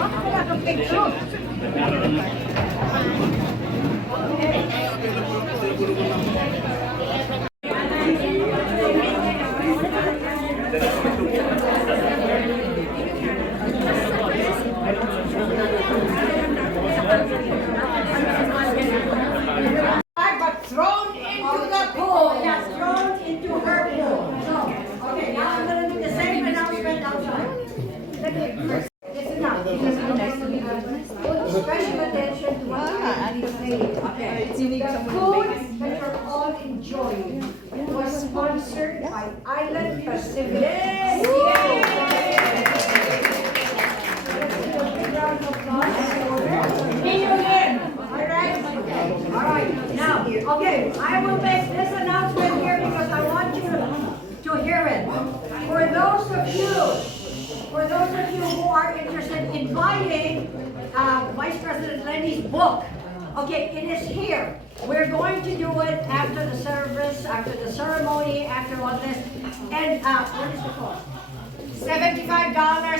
Wala kang picture. But thrown into the pool. Yes, thrown into her pool. So, okay, now I'm going to do the same announcement outside. Listen now. Put special attention to what I'm saying. Okay. The food that you're all enjoying was sponsored by Island Pacific. Yes! Alright, now, okay, I will make this announcement here because I want you to hear it. For those of you who are interested in buying Vice President Lenny's book, okay, it is here. We're going to do it after the service, after the ceremony, after all this. And what is the cost? $75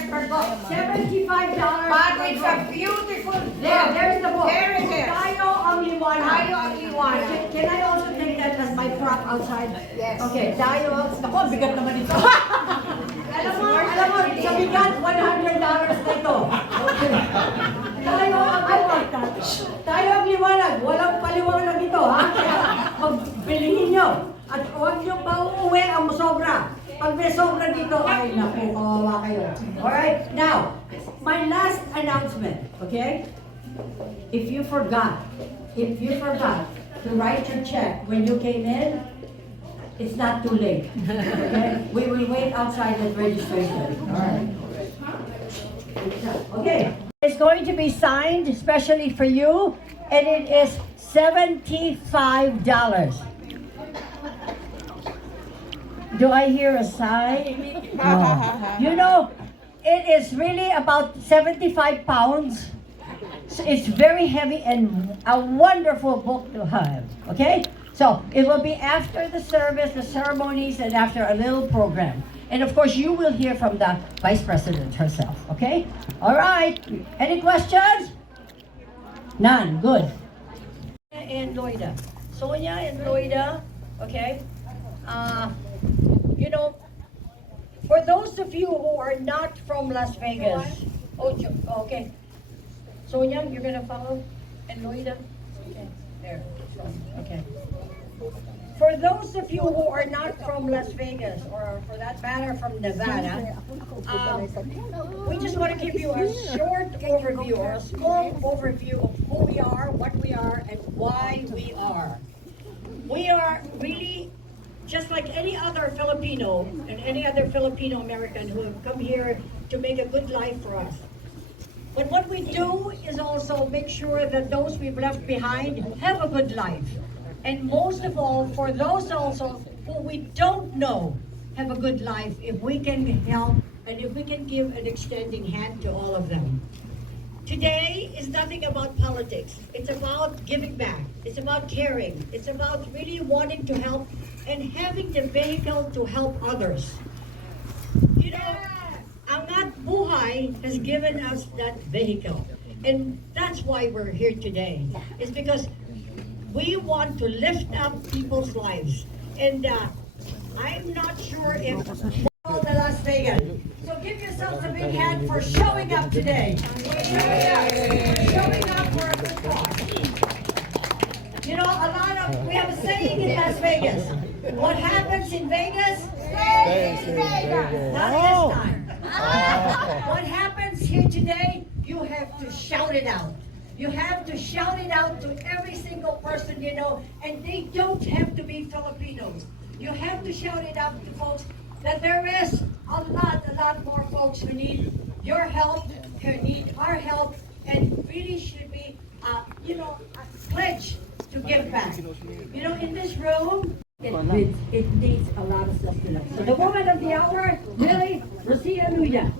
per book. $75 But per it's book. a beautiful book. There's the book. There it is. Tayo ang liwanag. Tayo ang liwanag. Can I also take that as my prop outside? Yes. Okay, tayo. Ako, bigat naman ito. alam mo, sa bigat, $100 nito. Okay. Tayo ang liwanag. Tayo ang liwanag. Walang paliwanag ito, ha? Kaya, magbilihin nyo. At huwag nyo pa uuwi ang sobra. Pag may sobra dito, ay naku, kawawa kayo. Alright, now, my last announcement, okay? If you forgot to write your check when you came in, it's not too late. Okay? We will wait outside at registration. Alright. Okay. It's going to be signed especially for you, and it is $75. Do I hear a sigh? No. You know, it is really about 75 pounds. So it's very heavy and a wonderful book to have. Okay? So it will be after the service, the ceremonies, and after a little program. And of course, you will hear from the Vice President herself. Okay? All right. Any questions? None. Good. And Loida. Sonia and Loida. Okay? You know, for those of you who are not from Las Vegas, okay. Sonia, you're gonna follow? And Loida? Okay, there. Okay. For those of you who are not from Las Vegas, or for that matter from Nevada, we just want to give you a short overview, or a small overview of who we are, what we are, and why we are. We are really just like any other Filipino and any other Filipino American who have come here to make a good life for us. But what we do is also make sure that those we've left behind have a good life. And most of all, for those also who we don't know have a good life, if we can help and if we can give an extending hand to all of them. Today is nothing about politics. It's about giving back. It's about caring. It's about really wanting to help and having the vehicle to help others. You know, Angat Buhay has given us that vehicle. And that's why we're here today. It's because we want to lift up people's lives. And I'm not sure if all the Las Vegas. So give yourselves a big hand for showing up today. Showing up for a good cause. You know, we have a saying in Las Vegas. What happens in Vegas? Stays in Vegas. Not this time. What happens here today? You have to shout it out. You have to shout it out to every single person you know, and they don't have to be Filipinos. You have to shout it out to folks that there is a lot more folks who need your help, who need our help, and really should be, a pledge to give back. You know, in this room, it needs a lot of sustenance. So the woman of the hour, really, Rosia Luya.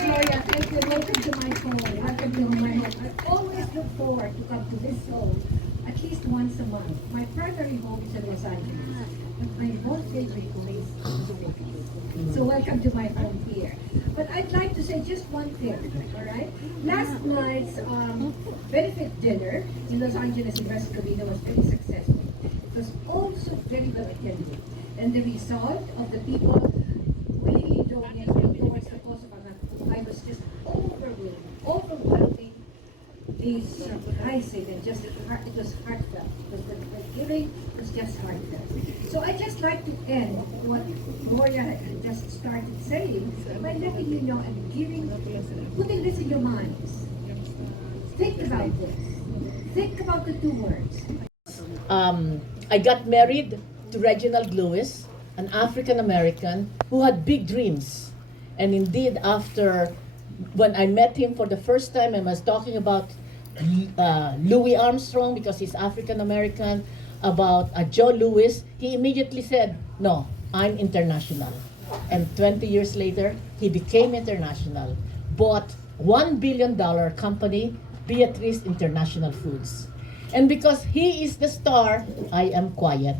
Gloria, thank you. Welcome to my home. Welcome to my home. I always look forward to come to this home. At least once a month. My primary home is in Los Angeles, but my most favorite place is Philippines. So welcome to my home here. But I'd like to say just one thing, all right? Last night's benefit dinner in Los Angeles in West Covina was very successful. It was also very well attended. And the result of the people willingly donating towards the cause of Angat Buhay was just overwhelming. The surprising and just it was heartfelt. The giving was just heartfelt. So I just like to end what Gloria had just started saying by letting you know and putting this in your minds. Think about this. Think about the two words. I got married to Reginald Lewis, an African American who had big dreams. And indeed, when I met him for the first time, I was talking about Louis Armstrong because he's African American, about Joe Louis. He immediately said, "No, I'm international." And 20 years later, he became international, bought $1 billion company, Beatrice International Foods. And because he is the star, I am quiet.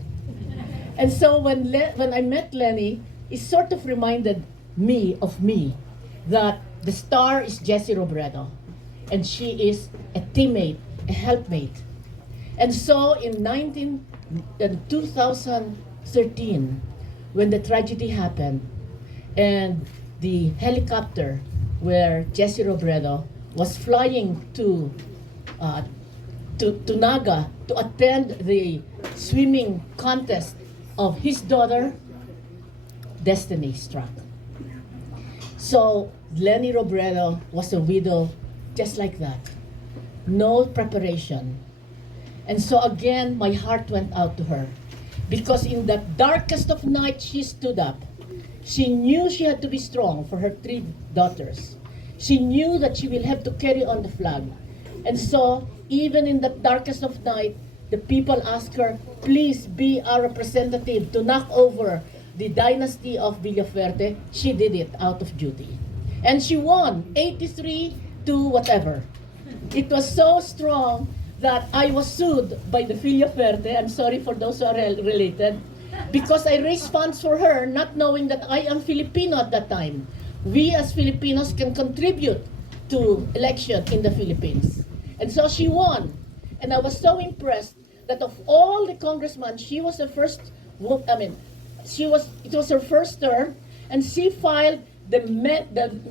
And so when I met Lenny, it sort of reminded me of me, that the star is Jessie Robredo, and she is a teammate, a helpmate. And so in 2013, when the tragedy happened, and the helicopter where Jessie Robredo was flying to Naga to attend the swimming contest of his daughter, destiny struck. So Lenny Robredo was a widow just like that. No preparation. And so again, my heart went out to her. Because in the darkest of night, she stood up. She knew she had to be strong for her 3 daughters. She knew that she will have to carry on the flag. And so, even in the darkest of night, the people asked her, please be our representative to knock over the dynasty of Villafuerte. She did it out of duty. And she won 83 to whatever. It was so strong that I was sued by the Villafuerte. I'm sorry for those who are related. Because I raised funds for her, not knowing that I am Filipino at that time. We as Filipinos can contribute to election in the Philippines. And so she won. And I was so impressed that of all the congressmen, she was the first, it was her first term, and she filed the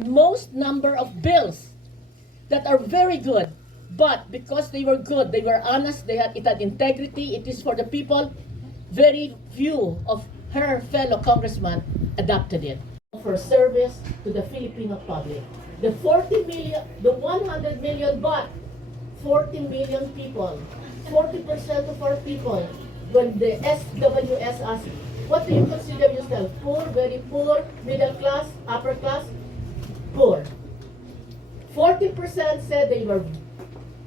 most number of bills that are very good. But because they were good, they were honest, it had integrity, it is for the people, very few of her fellow congressmen adopted it. For service to the Filipino public. The 40 million, the 100 million, but 40 million people, 40% of our people, when the SWS asked, what do you consider yourself? Poor, very poor, middle class, upper class? Poor. 40% said they were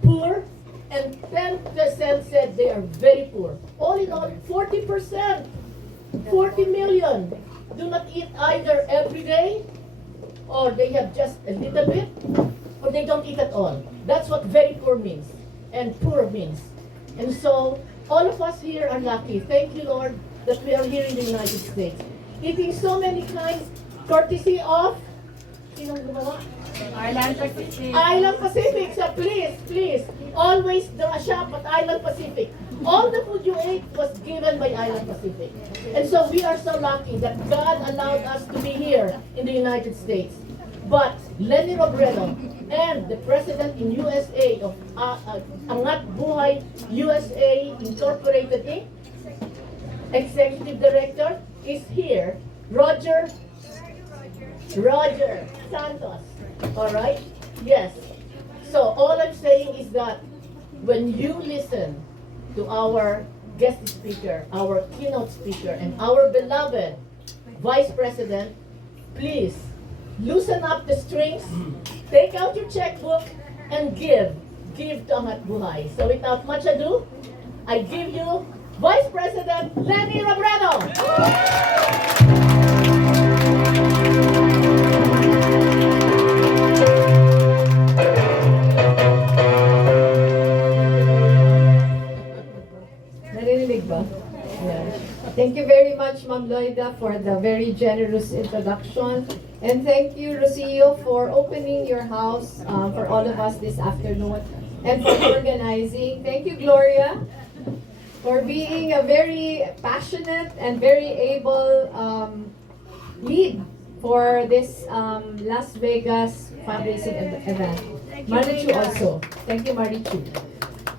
poor, and 10% said they are very poor. All in all, 40%, 40 million do not eat either every day, or they have just a little bit, or they don't eat at all. That's what very poor means, and poor means. And so, all of us here are lucky. Thank you, Lord, that we are here in the United States. Eating so many kinds, courtesy of, sinong gumawa? Island Pacific. Island Pacific. So please, always do a shop at Island Pacific. All the food you ate was given by Island Pacific. And so we are so lucky that God allowed us to be here in the United States. But Lenny Robredo and the president in USA of Angat Buhay USA Incorporated Inc., executive director, is here. Roger Santos. All right? Yes. So all I'm saying is that when you listen to our guest speaker, our keynote speaker, and our beloved Vice President, please loosen up the strings, take out your checkbook, and give to Angat Buhay. So without much ado, I give you Vice President Lenny Robredo. Ma'am Loida, for the very generous introduction. And thank you, Rocio, for opening your house for all of us this afternoon and for organizing. Thank you, Gloria, for being a very passionate and very able lead for this Las Vegas fundraising event. Marichu also. Thank you, Marichu.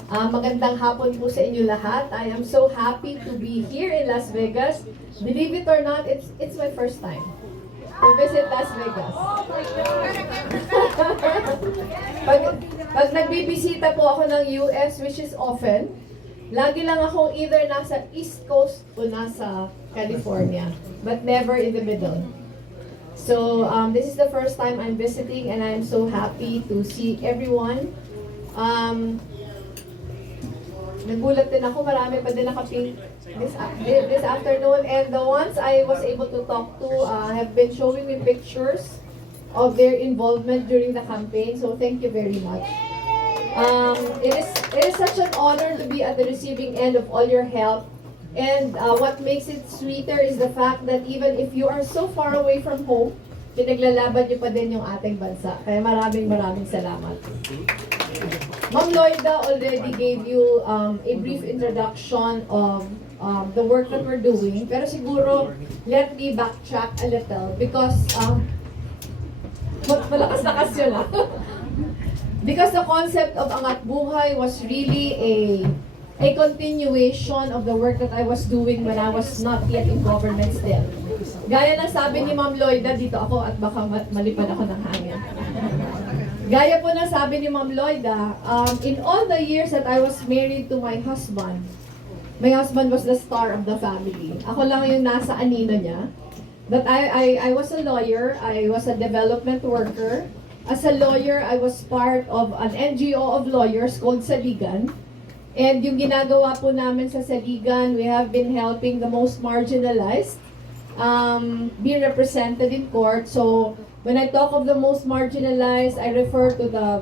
Magandang hapon po sa inyo lahat. I am so happy to be here in Las Vegas. Believe it or not, it's my first time to visit Las Vegas. pag nagbibisita po ako ng US, which is often, lagi lang akong either nasa East Coast o nasa California, but never in the middle. So, this is the first time I'm visiting and I'm so happy to see everyone. Nagulat din ako, marami pa din nakapink this afternoon. And the ones I was able to talk to have been showing me pictures of their involvement during the campaign. So thank you very much. It is such an honor to be at the receiving end of all your help. And what makes it sweeter is the fact that even if you are so far away from home, pinaglalaban niyo pa din yung ating bansa. Kaya maraming salamat. Ma'am Loida already gave you a brief introduction of the work that we're doing. Pero siguro, let me backtrack a little because malakas-lakas yun ah. Because the concept of Angat Buhay was really a continuation of the work that I was doing when I was not yet in government still. Gaya ng sabi ni Ma'am Loida, dito ako at baka malipad ako ng hangin. Gaya po na sabi ni Ma'am Loida, in all the years that I was married to my husband was the star of the family. Ako lang yung nasa anino niya. But I was a lawyer, I was a development worker. As a lawyer, I was part of an NGO of lawyers called Saligan. And yung ginagawa po namin sa Saligan, we have been helping the most marginalized be represented in court. So, when I talk of the most marginalized, I refer to the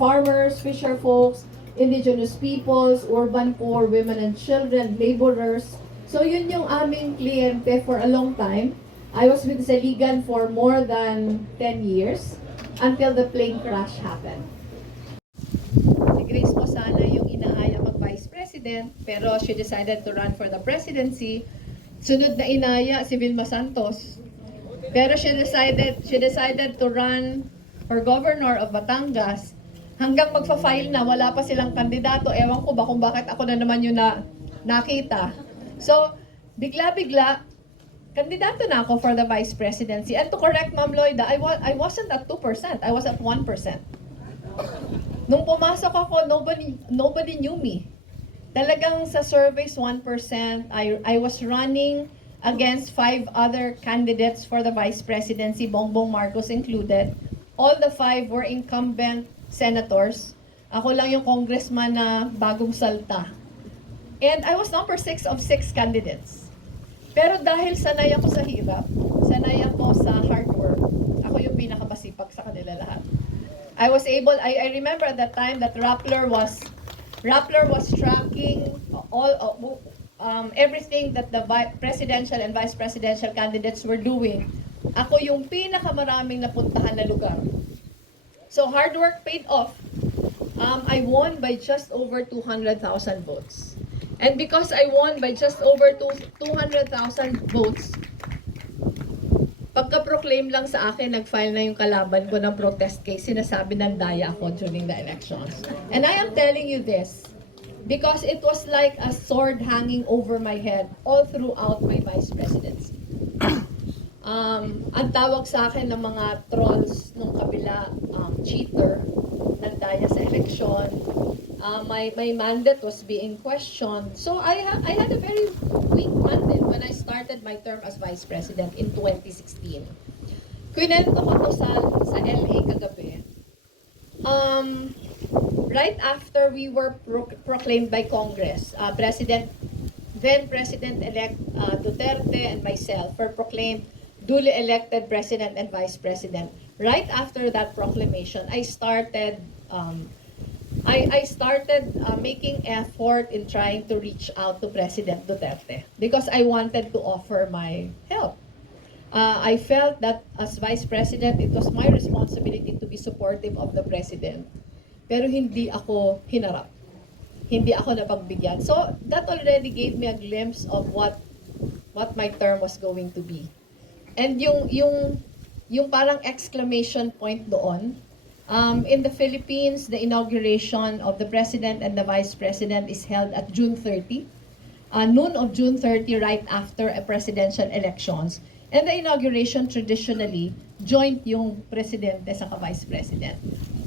farmers, fisher folks, indigenous peoples, urban poor, women and children, laborers. So yun yung aming kliyente for a long time. I was with Saligan for more than 10 years until the plane crash happened. Si Grace po sana yung inaaya mag-vice president, pero she decided to run for the presidency. Sunod na inaya si Vilma Santos. Pero she decided to run for governor of Batangas. Hanggang magfa-file na, wala pa silang kandidato. Ewan ko ba kung bakit ako na naman yung nakita. So, bigla-bigla, kandidato na ako for the vice presidency. And to correct Ma'am Loida, I wasn't at 2%, I was at 1%. Nung pumasok ako, nobody knew me. Talagang sa surveys, 1%. I was running against 5 other candidates for the vice presidency, Bongbong Marcos included. All the 5 were incumbent senators. Ako lang yung congressman na bagong salta. And I was number 6 of 6 candidates. Pero dahil sanay ako sa hirap, sanay ako sa hard work, ako yung pinakamasipag sa kanila lahat. I remember at that time that Rappler was tracking everything that the presidential and vice presidential candidates were doing. Ako yung pinakamaraming napuntahan na lugar. So hard work paid off. I won by just over 200,000 votes. And because I won by just over 200,000 votes, pagka-proclaim lang sa akin, nag-file na yung kalaban ko ng protest case, sinasabi ng daya ako during the elections. And I am telling you this, because it was like a sword hanging over my head all throughout my vice presidency. Ang tawag sa akin ng mga trolls nung kabila, cheater, nandaya sa eleksyon. My mandate was being questioned. So I had a very weak mandate when I started my term as vice president in 2016. Kwinento ko to sa LA kagabi. Right after we were proclaimed by Congress, then President-elect Duterte and myself were proclaimed duly elected President and Vice President. Right after that proclamation, I started I started making effort in trying to reach out to President Duterte because I wanted to offer my help. I felt that as Vice President, it was my responsibility to be supportive of the President. Pero hindi ako hinarap. Hindi ako napagbigyan. So that already gave me a glimpse of what my term was going to be. And yung parang exclamation point doon, in the Philippines, the inauguration of the President and the Vice President is held at June 30. Noon of June 30, right after a presidential elections. And the inauguration traditionally, joint yung Presidente sa Vice President.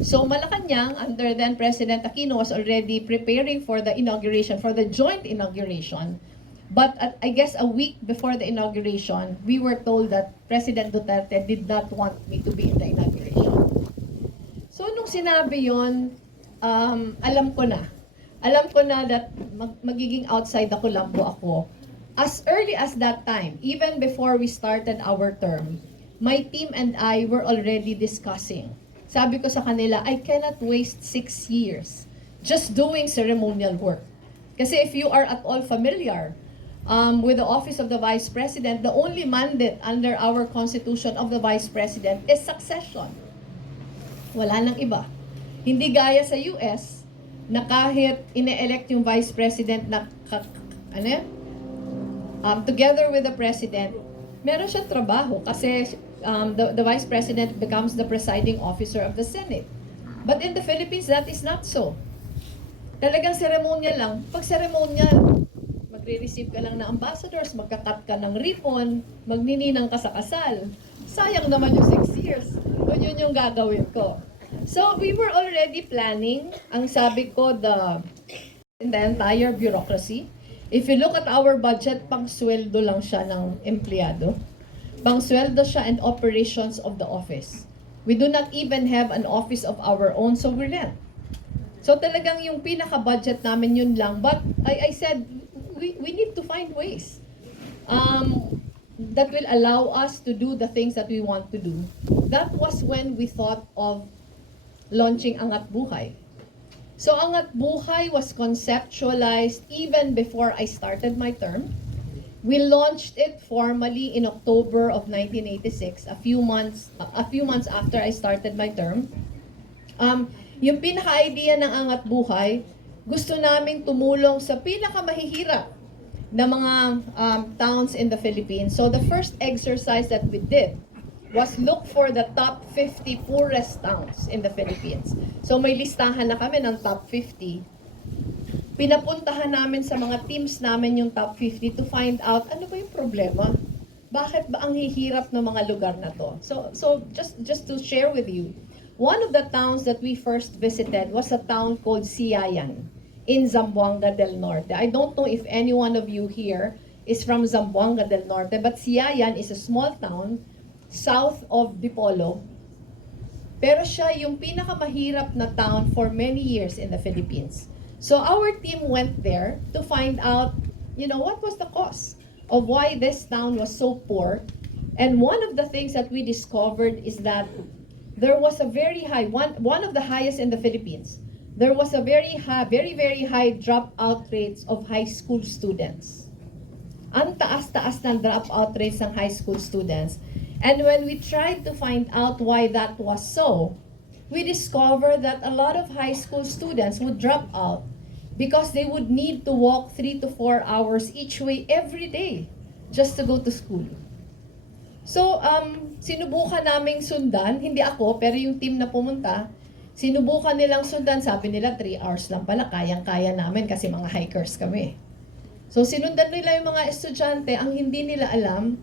So Malacanang, under then President Aquino, was already preparing for the inauguration, for the joint inauguration. But I guess a week before the inauguration, we were told that President Duterte did not want me to be in the inauguration. So nung sinabi yon, alam ko na. Alam ko na that magiging outside the Colombo ako. As early as that time, even before we started our term, my team and I were already discussing. Sabi ko sa kanila, I cannot waste 6 years just doing ceremonial work. Kasi if you are at all familiar with the office of the Vice President, the only mandate under our Constitution of the Vice President is succession. Wala nang iba. Hindi gaya sa US na kahit ine-elect yung Vice President na together with the President, meron siyang trabaho kasi the Vice President becomes the presiding officer of the Senate. But in the Philippines, that is not so. Talagang ceremonial lang. Pag ceremonial, magre-receive ka lang ng ambassadors, magkakat ka ng ribbon, magnininang ka sa kasal. Sayang naman yung 6 years. Kung yun yung gagawin ko. So, we were already planning, ang sabi ko, in the entire bureaucracy. If you look at our budget, pang sweldo lang siya ng empleyado. Pang sweldo siya and operations of the office. We do not even have an office of our own, so we rent. So talagang yung pinaka-budget namin yun lang. But I said, we need to find ways that will allow us to do the things that we want to do. That was when we thought of launching Angat Buhay. So Angat Buhay was conceptualized even before I started my term. We launched it formally in October of 1986, a few months after I started my term. Yung pinaka-idea ng Angat Buhay, gusto naming tumulong sa pinakamahihirap na mga towns in the Philippines. So the first exercise that we did was look for the top 50 poorest towns in the Philippines. So may listahan na kami ng top 50. Pinapuntahan namin sa mga teams namin yung top 50 to find out ano ba yung problema. Bakit ba ang hihirap ng mga lugar na to? So just to share with you, one of the towns that we first visited was a town called Siayan in Zamboanga del Norte. I don't know if any one of you here is from Zamboanga del Norte, but Siayan is a small town south of Dipolo. Pero siya yung pinakamahirap na town for many years in the Philippines. So our team went there to find out, what was the cause of why this town was so poor. And one of the things that we discovered is that there was a very high, one of the highest in the Philippines. There was a very very high dropout rates of high school students. Ang taas-taas ng dropout rates ng high school students. And when we tried to find out why that was so, we discovered that a lot of high school students would drop out because they would need to walk 3 to 4 hours each way every day just to go to school. So, sinubukan naming sundan, hindi ako, pero yung team na pumunta, sinubukan nilang sundan, sabi nila 3 hours lang pala, kayang-kaya namin kasi mga hikers kami. So, sinundan nila yung mga estudyante, ang hindi nila alam,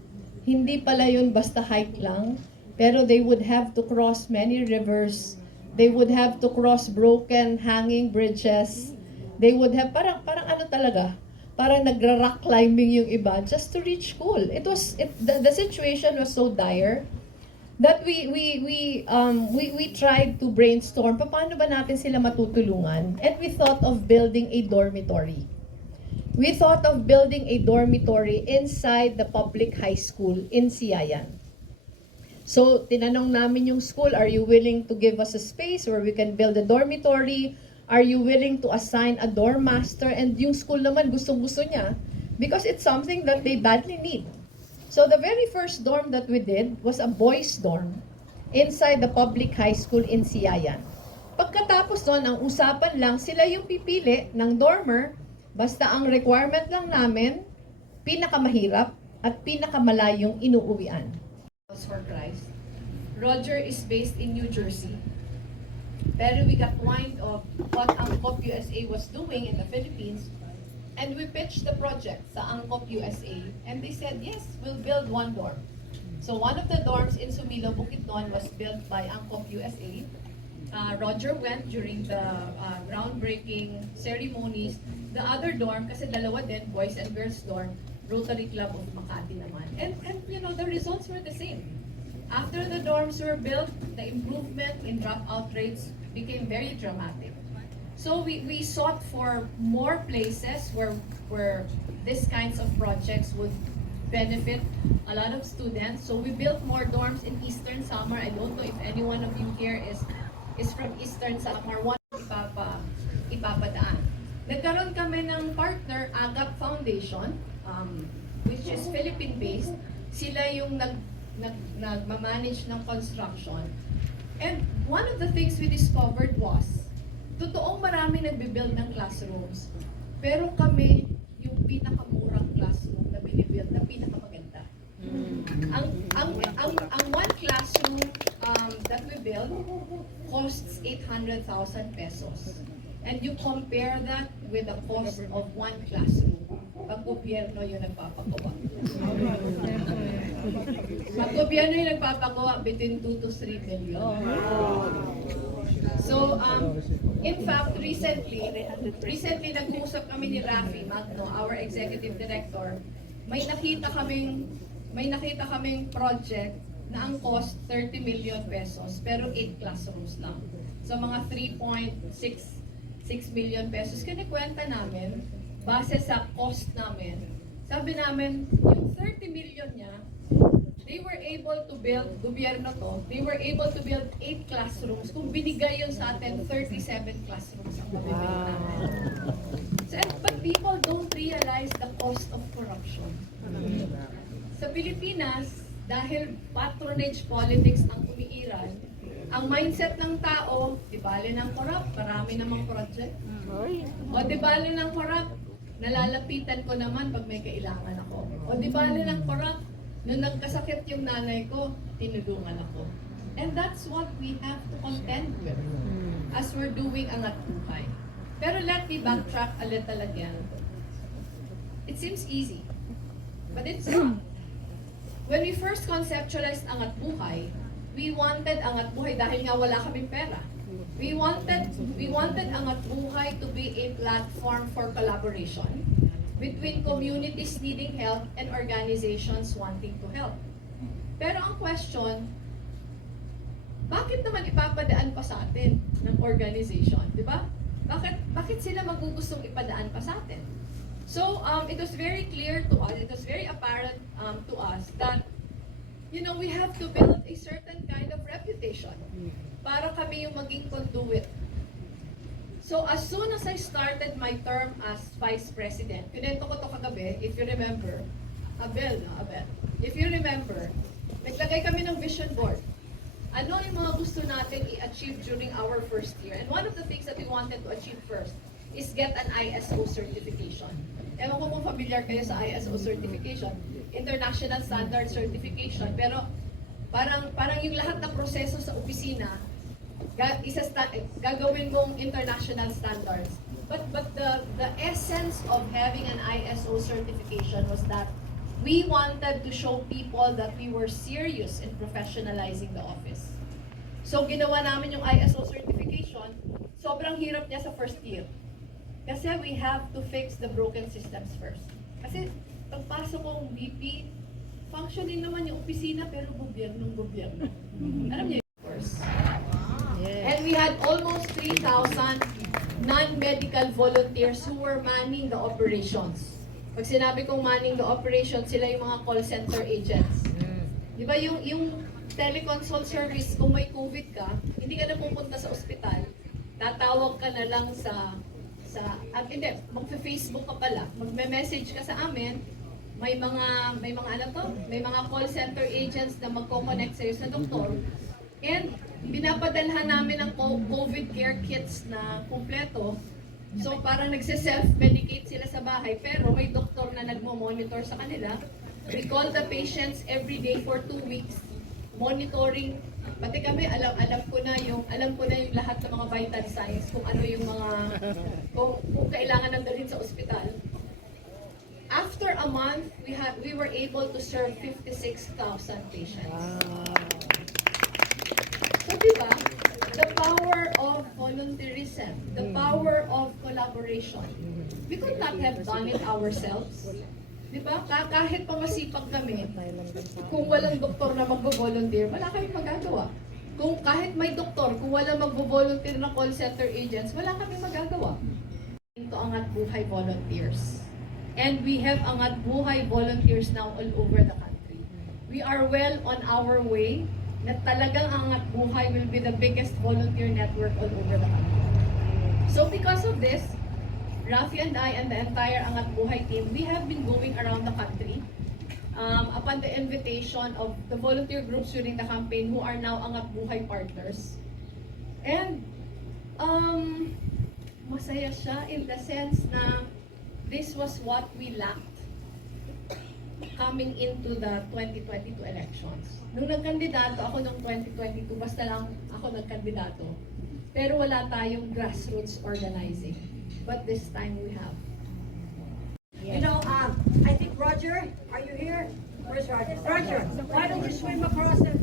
hindi pala yun basta hike lang, pero they would have to cross many rivers, they would have to cross broken hanging bridges, they would have, parang ano talaga, parang nagra-rock climbing yung iba just to reach school. The situation was so dire that we tried to brainstorm, paano ba natin sila matutulungan? And we thought of building a dormitory. We thought of building a dormitory inside the public high school in Siayan. So, tinanong namin yung school, are you willing to give us a space where we can build a dormitory? Are you willing to assign a dorm master? And yung school naman gustong-gusto niya because it's something that they badly need. So the very first dorm that we did was a boys' dorm inside the public high school in Siayan. Pagkatapos nun, ang usapan lang, sila yung pipili ng dormer, basta ang requirement lang namin, pinakamahirap at pinakamalayong inuuwian. For Christ. Roger is based in New Jersey. Pero we got wind of what Angkop USA was doing in the Philippines, and we pitched the project sa Angkop USA, and they said, yes, we'll build one dorm. So one of the dorms in Sumilo, Bukidnon was built by Angkop USA. Roger went during the groundbreaking ceremonies. The other dorm, kasi dalawa din, boys and girls dorm, Rotary Club of Makati naman. And you know, the results were the same. After the dorms were built, the improvement in dropout rates became very dramatic. So we sought for more places where these kinds of projects would benefit a lot of students. So we built more dorms in Eastern Samar. I don't know if any one of you here is from Eastern Samar. One ipapadaan. Nagkaroon kami ng partner, Agap Foundation, which is Philippine-based. Sila yung nagmamanage ng construction. And one of the things we discovered was, totoong marami nagbibuild ng classrooms, pero kami yung pinakamurang classroom na binibuild na pinakamaganda. Ang one classroom that we built costs 800,000 pesos. And you compare that with the cost of one classroom. Pag gobyerno yung nagpapagawa. Pag gobyerno yung nagpapagawa, between 2 to 3 million. So, in fact, recently nag-uusap kami ni Rafi Magno, our executive director. May nakita kaming project na ang cost 30 million pesos, pero 8 classrooms lang. So, mga 3.6 million pesos. Kinikwenta namin, base sa cost namin, sabi namin, yung 30 million niya, they were able to build, gobyerno to, they were able to build 8 classrooms. Kung binigay yun sa atin, 37 classrooms ang mabibili namin. So, but people don't realize the cost of corruption. Sa Pilipinas, dahil patronage politics ang umiiral, ang mindset ng tao, di bale ng corrupt, marami namang project. O di bale ng corrupt, nalalapitan ko naman pag may kailangan ako. O di bale ng corrupt, nung nagkasakit yung nanay ko, tinulungan ako. And that's what we have to contend with as we're doing Angat Buhay. Pero let me backtrack a little again. It seems easy, but it's not. When we first conceptualized Angat Buhay, we wanted Angat Buhay dahil nga wala kaming pera. We wanted Angat Buhay to be a platform for collaboration between communities needing help and organizations wanting to help. Pero ang question, bakit naman ipapadaan pa sa atin ng organization, di ba? Bakit sila magugustong ipadaan pa sa atin? So, it was very clear to us, it was very apparent to us that, you know, we have to build a certain kind of reputation para kami yung maging conduit. So, as soon as I started my term as Vice President, kinento ko to kagabi, if you remember, Abel, if you remember, naglagay kami ng vision board. Ano yung mga gusto natin i-achieve during our first year? And one of the things that we wanted to achieve first is get an ISO certification. Ewan ko kung familiar kayo sa ISO certification, International Standard Certification, pero parang yung lahat ng proseso sa opisina, gagawin mong international standards. But the essence of having an ISO certification was that we wanted to show people that we were serious in professionalizing the office. So ginawa namin yung ISO certification, sobrang hirap niya sa first year. Kasi we have to fix the broken systems first. Kasi pagpasok kong VP, functioning naman yung opisina pero gobyerno. Alam niyo yun, of course. And we had almost 3,000 non-medical volunteers who were manning the operations. Pag sinabi kong manning the operations, sila yung mga call center agents. Di ba yung teleconsult service, kung may COVID ka, hindi ka na pupunta sa ospital. tatawag ka na lang at hindi, magfe-Facebook ka pala, magme-message ka sa amin, may mga call center agents na magko-connect sa'yo sa doktor, and pinapadalhan namin ang COVID care kits na kumpleto. So parang nagse-self-medicate sila sa bahay, pero may doktor na nagmo-monitor sa kanila. We call the patients every day for 2 weeks, monitoring. Pati kami, alam ko na yung lahat ng mga vital signs, kung ano yung mga, kung kailangan nang dalhin sa ospital. After a month, we were able to serve 56,000 patients. So diba, the power of volunteerism, the power of collaboration, we could not have done it ourselves. Diba? Kahit pa masipag kami, kung walang doktor na magbo-volunteer, wala kaming magagawa. Kung kahit may doktor, kung walang magbo-volunteer na call center agents, wala kaming magagawa. Ito Angat Buhay volunteers. And we have Angat Buhay volunteers now all over the country. We are well on our way na talagang Angat Buhay will be the biggest volunteer network all over the country. So because of this, Rafi and I and the entire Angat Buhay team, we have been going around the country upon the invitation of the volunteer groups during the campaign who are now Angat Buhay partners. And masaya siya in the sense na this was what we lacked coming into the 2022 elections. Nung nagkandidato ako noong 2022, basta lang ako nagkandidato. Pero wala tayong grassroots organizing. But this time we have. You know, I think Roger, are you here? Where's Roger? Roger, why don't you swim across the